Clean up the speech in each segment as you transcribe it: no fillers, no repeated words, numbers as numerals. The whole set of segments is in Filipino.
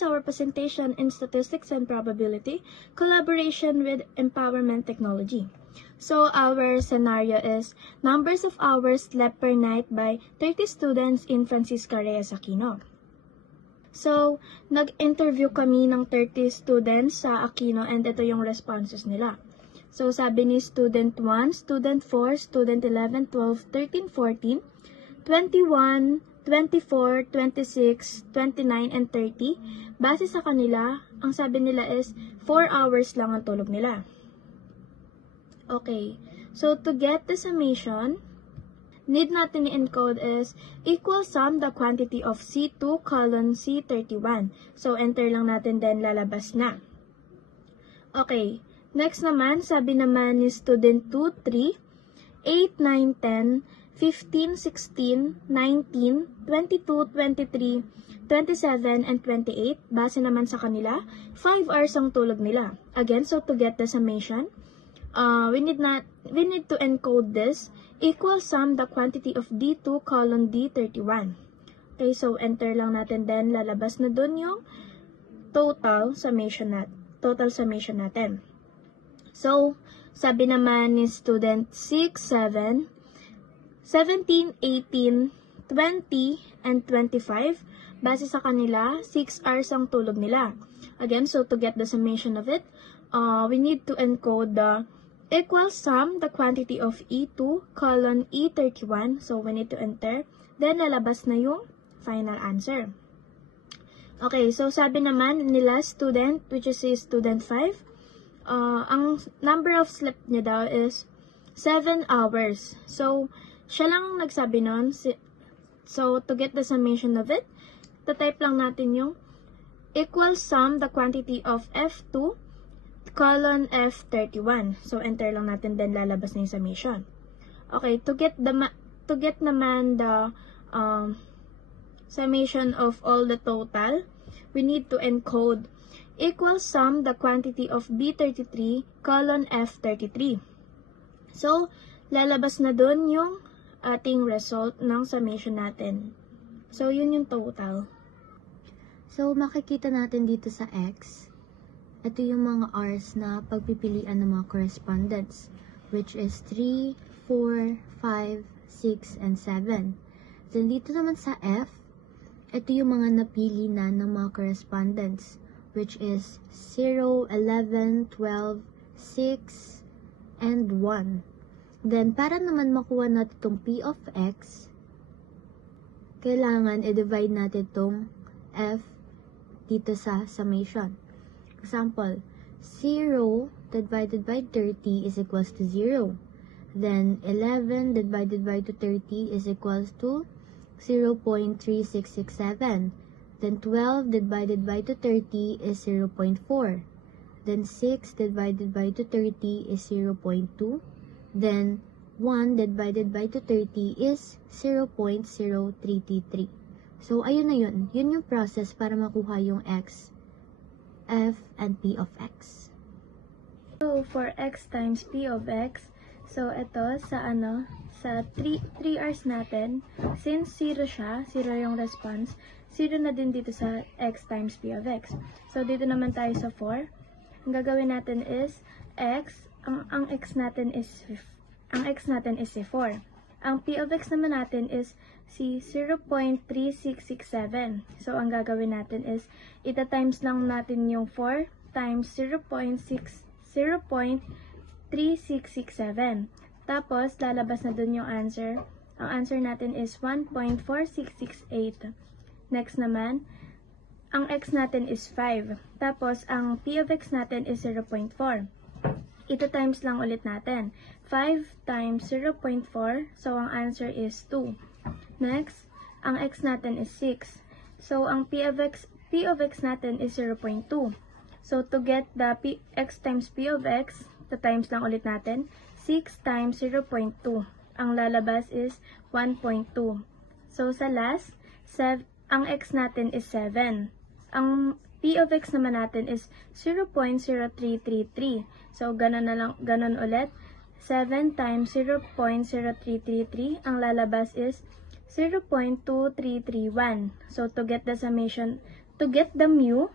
is our presentation in statistics and probability, collaboration with empowerment technology. So our scenario is numbers of hours slept per night by 30 students in Francisca Reyes Aquino. So, nag-interview kami ng 30 students sa Aquino and ito yung responses nila. So, sabi ni student 1, student 4, student 11, 12, 13, 14, 21, 24, 26, 29, and 30. Base sa kanila, ang sabi nila is 4 hours lang ang tulog nila. Okay, so to get the summation, need natin i-encode is equal sum the quantity of C2 colon C31. So, enter lang natin then lalabas na. Okay, next naman, sabi naman ni student 2, 3, 8, 9, 10, 15, 16, 19, 22, 23, 27, and 28. Base naman sa kanila, 5 hours ang tulog nila. Again, so to get the summation, we need to encode this equal sum the quantity of D2 colon D31. Okay, so enter lang natin then lalabas na dun yung total summation natin. So, sabi naman ni student 6, 7, 17, 18, 20, and 25. Base sa kanila, 6 hours ang tulog nila. Again, so to get the summation of it, we need to encode the equal sum the quantity of E2 colon E31. So, we need to enter. Then, lalabas na yung final answer. Okay, so sabi naman nila student, which is si student 5, ang number of sleep niya daw is 7 hours. So, siya lang ang nagsabi nun. So, to get the summation of it, type lang natin yung equal sum the quantity of F2 colon F31. So, enter lang natin, then lalabas na yung summation. Okay, to get naman the summation of all the total, we need to encode equal sum the quantity of B33 colon F33. So, lalabas na dun yung ating result ng summation natin. So, yun yung total. So, makikita natin dito sa X, ito yung mga R's na pagpipilian ng mga correspondence, which is 3, 4, 5, 6, and 7. Then, dito naman sa F, ito yung mga napili na ng mga correspondence, which is 0, 11, 12, 6, and 1. Then, para naman makuha natin itong P of X, kailangan i-divide natin itong F dito sa summation. Example, 0 divided by 30 is equals to 0. Then, 11 divided by 30 is equals to 0.3667. Then, 12 divided by 30 is 0.4. Then, 6 divided by 30 is 0.2. Then, 1 divided by 30 is 0.0333. So, ayun na yun. Yun yung process para makuha yung X, F, and P of X. So, for X times P of X, so ito sa sa 3 hours natin, since 0 siya, 0 yung response, 0 na din dito sa X times P of X. So, dito naman tayo sa 4. Ang gagawin natin is X, ang X natin is si 4. Ang P of X naman natin is si 0.3667. So, ang gagawin natin is, ita-times lang natin yung 4 times 0.3667. Tapos, lalabas na dun yung answer. Ang answer natin is 1.4668. Next naman, ang X natin is 5. Tapos, ang P of X natin is 0.4. Ita-times lang ulit natin. 5 times 0.4. So, ang answer is 2. Next, ang X natin is 6. So, ang P of X natin is 0.2. So, to get the X times P of X, times lang ulit natin. 6 times 0.2. Ang lalabas is 1.2. So, sa last, ang X natin is 7. Ang P of X naman natin is 0.0333. So, ganun ulit. 7 times 0.0333. Ang lalabas is 0.2331. So, to get the summation To get the mu,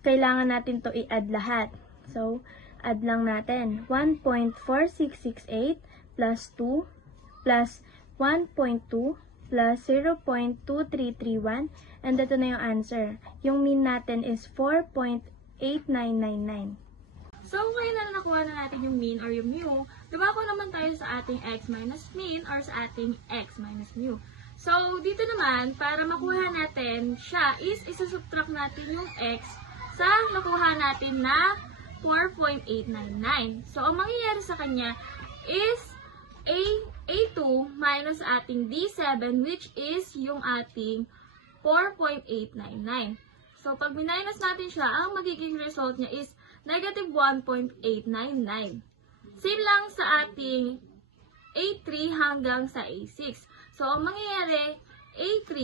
kailangan natin to i-add lahat. So, add lang natin. 1.4668 plus 2 plus 1.2 plus 0.2331. And ito na yung answer. Yung mean natin is 4.8999. So, ngayon na nakuha na natin yung mean or yung mu, dumako naman tayo sa ating x minus mean or sa ating x minus mu. So, dito naman, para makuha natin siya is isusubtract natin yung x sa nakuha natin na 4.899. So, ang mangyayari sa kanya is A2 minus ating D7 which is yung ating 4.899. So, pag minus natin siya, ang magiging result niya is negative 1.899. Same lang sa ating A3 hanggang sa A6. So, ang mangyayari, A3,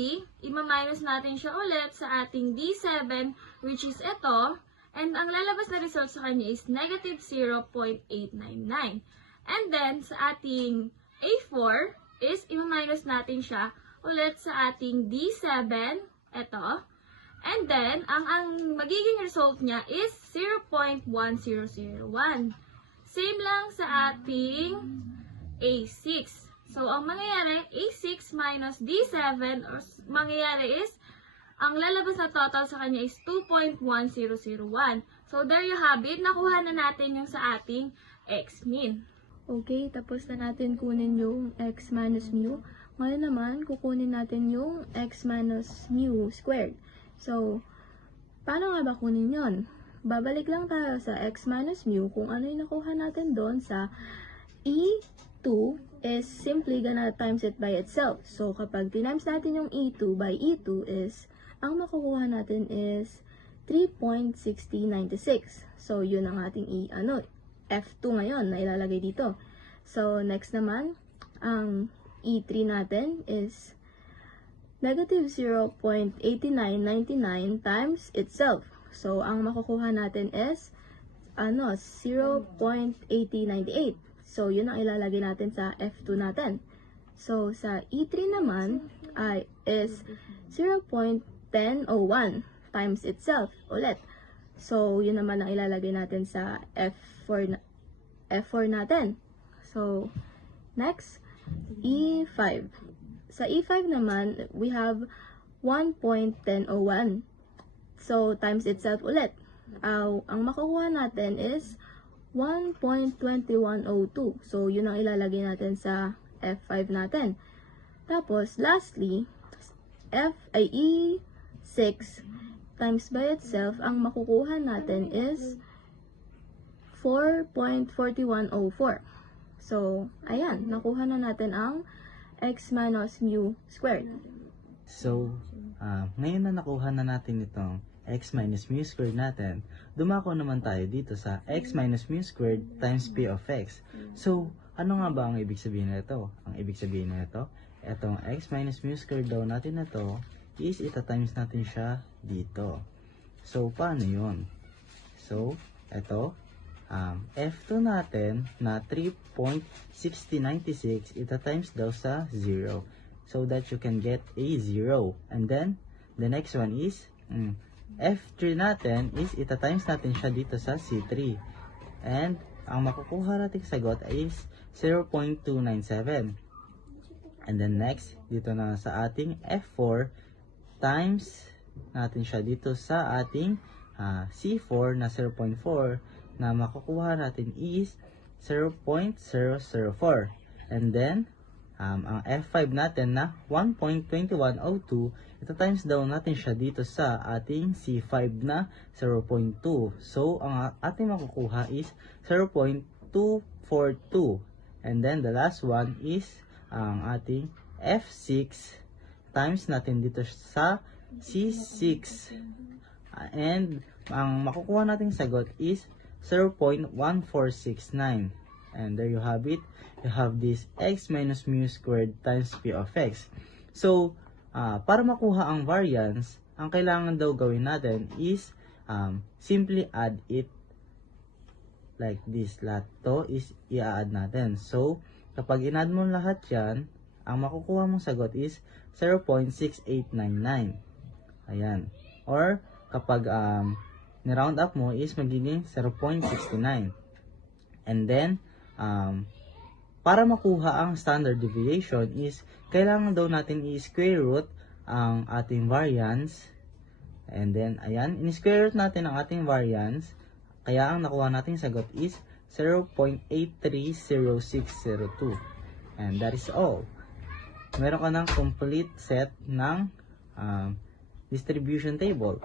ima-minus natin siya ulit sa ating D7, which is ito, and ang lalabas na result sa kanya is negative 0.899. And then, sa ating A4, is ima-minus natin siya ulit sa ating D7, ito, and then, ang magiging result niya is 0.1001. Same lang sa ating A6. So, ang mangyayari, A6 minus D7, or mangyayari is, ang lalabas na total sa kanya is 2.1001. So, there you have it. Nakuha na natin yung sa ating x-min. Okay, tapos na natin kunin yung x minus mu. Ngayon naman, kukunin natin yung x minus mu squared. So, paano nga ba kunin yon? Babalik lang tayo sa x minus mu kung ano yung nakuha natin doon sa E2 is simply gonna times it by itself. So, kapag times natin yung E2 by E2 is, ang makukuha natin is 3.6096. So, yun ang ating F2 ngayon na ilalagay dito. So, next naman, ang E3 natin is negative 0.8999 times itself. So, ang makukuha natin is 0.8098. So, yun ang ilalagay natin sa F2 natin. So, sa E3 naman is 0.1001 times itself ulit. So, yun naman ang ilalagay natin sa F4 natin. So, next, E5. Sa E5 naman, we have 1.1001. So, times itself ulit. Ang makukuha natin is 1.2102. So, yun ang ilalagay natin sa F5 natin. Tapos, lastly, E6 times by itself, ang makukuha natin is 4.4104. So, ayan, nakuha na natin ang x minus mu squared. So, ngayon na nakuha na natin itong x minus mu squared natin, dumako naman tayo dito sa x minus mu squared times p of x. So, ano nga ba ang ibig sabihin nito? Ang ibig sabihin nito, itong x minus mu squared daw natin na to is ita-times natin siya dito. So, paano yun? So, ito, F2 natin na 3.6096 ita-times daw sa 0. So that you can get a 0. And then, the next one is, F3 natin is ita-times natin siya dito sa C3. And, ang makukuha nating sagot is 0.297. And then next, dito na sa ating F4, times natin siya dito sa ating C4 na 0.4 na makukuha natin is 0.004. And then, ang F5 natin na 1.2102, ito times daw natin siya dito sa ating C5 na 0.2. So, ang ating makukuha is 0.242. And then, the last one is ang ating F6 times natin dito sa C6. And, ang makukuha nating sagot is 0.1469. And there you have it. You have this x minus mu squared times p of x. So, para makuha ang variance, ang kailangan daw gawin natin is simply add it like this. Lahat to is i-add natin. So, kapag in-add mo lahat yan, ang makukuha mong sagot is 0.6899. Ayan. Or, kapag ni-round up mo is magiging 0.69. And then, para makuha ang standard deviation is kailangan daw natin i-square root ang ating variance. And then, ayan, in-square root natin ang ating variance. Kaya ang nakuha nating sagot is 0.830602. And that is all. Meron ka ng complete set ng distribution table.